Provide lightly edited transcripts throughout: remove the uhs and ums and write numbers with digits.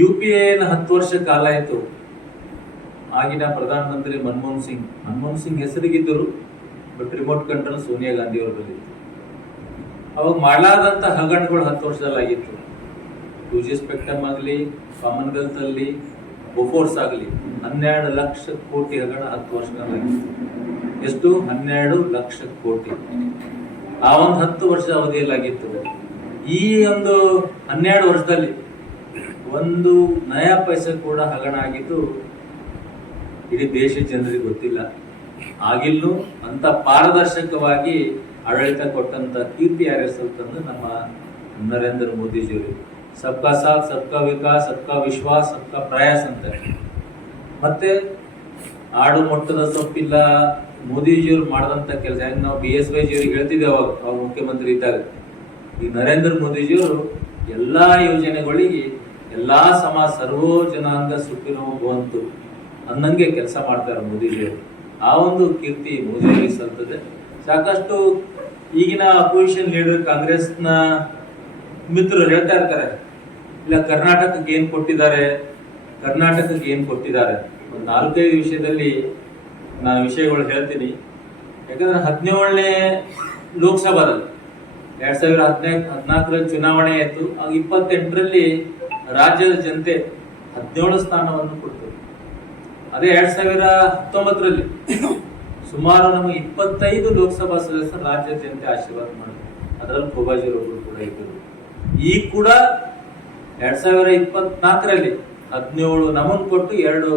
UPA 10 ವರ್ಷ ಕಾಲ ಆಯಿತು. ಆಗಿನ ಪ್ರಧಾನಮಂತ್ರಿ ಮನಮೋಹನ್ ಸಿಂಗ್ ಹೆಸರಿಗಿದ್ದರು, but remote control Sonia Gandhi ಅವರು ಬಂದಿತ್ತು. ಅವಾಗ ಮಾಡಲಾದಂತ ಹಗರಣಗಳು 10 ವರ್ಷದಲ್ಲಿ ಆಗಿತ್ತು. 2G ಸ್ಪೆಕ್ಟ್ರಮ್ ಆಗಲಿ, ಕಾಮನ್ವೆಲ್ತ್ ಅಲ್ಲಿ ಬೋಫೋರ್ಸ್ ಆಗಲಿ, 12 ಲಕ್ಷ ಕೋಟಿ ಹಗರಣ 10 ವರ್ಷಗಳಾಗಿತ್ತು. ಎಷ್ಟು? 12 ಲಕ್ಷ ಕೋಟಿ. ಆ ಒಂದು 10 ವರ್ಷ ಅವಧಿಯಲ್ಲಾಗಿತ್ತು. ಈ ಒಂದು 12 ವರ್ಷದಲ್ಲಿ ಒಂದು ನಯಾ ಪೈಸೆ ಕೂಡ ಹಗರಣ ಆಗಿದ್ದು ಇಡೀ ದೇಶದ ಜನರಿಗೆ ಗೊತ್ತಿಲ್ಲ. ಆಗಿಲ್ಲೂ ಅಂತ ಪಾರದರ್ಶಕವಾಗಿ ಆಡಳಿತ ಕೊಟ್ಟಂತ ಕೀರ್ತಿ ಯಾರೆಸಲ್ತಂದ್ರೆ ನಮ್ಮ ನರೇಂದ್ರ ಮೋದಿಜಿಯವರು. ಸಬ್ಕಾ ಸಾಥ್, ಸಬ್ಕಾ ವಿಕಾಸ್, ಸಬ್ಕಾ ವಿಶ್ವಾಸ್, ಸಬ್ಕಾ ಪ್ರಯಾಸ್ ಅಂತ. ಮತ್ತೆ ಆಡು ಮೊಟ್ಟದ ಸೊಪ್ಪಿಲ್ಲ ಮೋದಿಜಿಯವರು ಮಾಡಿದಂತ ಕೆಲಸ. ಹೆಂಗ್ ನಾವು BSY ಜಿಯವ್ರಿಗೆ ಹೇಳ್ತಿದ್ದೇವೆ ಅವಾಗ ಮುಖ್ಯಮಂತ್ರಿ ಇದ್ದಾಗ, ಈ ನರೇಂದ್ರ ಮೋದಿಜಿಯವರು ಎಲ್ಲಾ ಯೋಜನೆಗಳಿಗೆ ಎಲ್ಲಾ ಸರ್ವೋ ಜನಾಂಗ ಸುಖಿನೋ ಭವಂತು ಅನ್ನಂಗೆ ಕೆಲಸ ಮಾಡ್ತಾರೆ ಮೋದಿಜಿಯವರು. ಆ ಒಂದು ಕೀರ್ತಿ ಮೋದಿಯವರಿಗೆ ಸಲ್ತದೆ. ಸಾಕಷ್ಟು ಈಗಿನ ಅಪೋಸಿಷನ್ ಲೀಡರ್ ಕಾಂಗ್ರೆಸ್ನ ಮಿತ್ರರು ಹೇಳ್ತಾ ಇರ್ತಾರೆ, ಇಲ್ಲ ಕರ್ನಾಟಕಕ್ಕೆ ಏನ್ ಕೊಟ್ಟಿದ್ದಾರೆ, ಒಂದು 4-5 ವಿಷಯದಲ್ಲಿ ನಾನು ವಿಷಯಗಳು ಹೇಳ್ತೀನಿ. ಯಾಕಂದ್ರೆ 17ನೇ ಲೋಕಸಭಾದಲ್ಲಿ 2014 ಚುನಾವಣೆ ಆಯ್ತು. ಆಗ 28ರಲ್ಲಿ ರಾಜ್ಯದ ಜನತೆ 17 ಸ್ಥಾನವನ್ನು ಕೊಡ್ತಾರೆ. ಅದೇ 2019ರಲ್ಲಿ ಸುಮಾರು ನಮಗೆ 25 ಲೋಕಸಭಾ ಸದಸ್ಯರು ರಾಜ್ಯದ ಜನತೆ ಆಶೀರ್ವಾದ ಮಾಡಿದ್ರು. ಅದರಲ್ಲಿ ಖೋಬಾಜಿಯವರು ಕೂಡ ಇದ್ದರು. ಈಗ ಕೂಡ 2024ರಲ್ಲಿ 17 ನಮನ್ ಕೊಟ್ಟು 2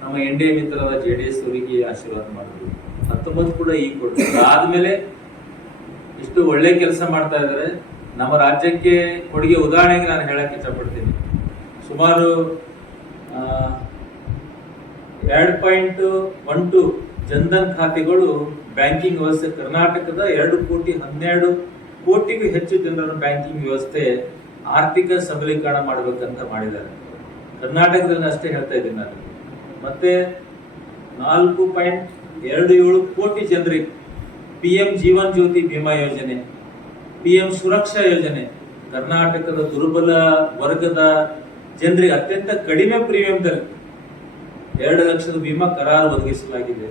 ನಮ್ಮ NDA ಮಿತ್ರರಾದ JDS ಅವರಿಗೆ ಆಶೀರ್ವಾದ ಮಾಡಿದ್ರು. 19 ಕೂಡ ಈಗ ಕೊಡ್ತಾರೆ. ಆದ್ಮೇಲೆ ಇಷ್ಟು ಒಳ್ಳೆ ಕೆಲಸ ಮಾಡ್ತಾ ಇದ್ದಾರೆ. ನಮ್ಮ ರಾಜ್ಯಕ್ಕೆ ಕೊಡುಗೆ ಉದಾಹರಣೆಗೆ ನಾನು ಹೇಳಕ್ ಇಷ್ಟಪಡ್ತೀನಿ. ಸುಮಾರು 2.12 ಜನ್ಧನ್ ಖಾತೆಗಳು ಬ್ಯಾಂಕಿಂಗ್ ವ್ಯವಸ್ಥೆ ಕರ್ನಾಟಕದ 2.12 ಕೋಟಿಗೂ ಹೆಚ್ಚು ಜನರ ಬ್ಯಾಂಕಿಂಗ್ ವ್ಯವಸ್ಥೆ ಆರ್ಥಿಕ ಸಬಲೀಕರಣ ಮಾಡಬೇಕಂತ ಮಾಡಿದ್ದಾರೆ. ಕರ್ನಾಟಕದಲ್ಲಿ ಅಷ್ಟೇ ಹೇಳ್ತಾ ಇದ್ದೀನಿ ನಾನು. ಮತ್ತೆ 4.27 ಕೋಟಿ ಜನರಿಗೆ PM ಜೀವನ್ ಜ್ಯೋತಿ ಬಿಮಾ ಯೋಜನೆ, PM ಸುರಕ್ಷಾ ಯೋಜನೆ, ಕರ್ನಾಟಕದ ದುರ್ಬಲ ವರ್ಗದ ಜನರಿಗೆ ಅತ್ಯಂತ ಕಡಿಮೆ ಪ್ರೀಮಿಯಂದಲ್ಲಿ 2 ಲಕ್ಷದ ವಿಮಾ ಕರಾರು ಒದಗಿಸಲಾಗಿದೆ.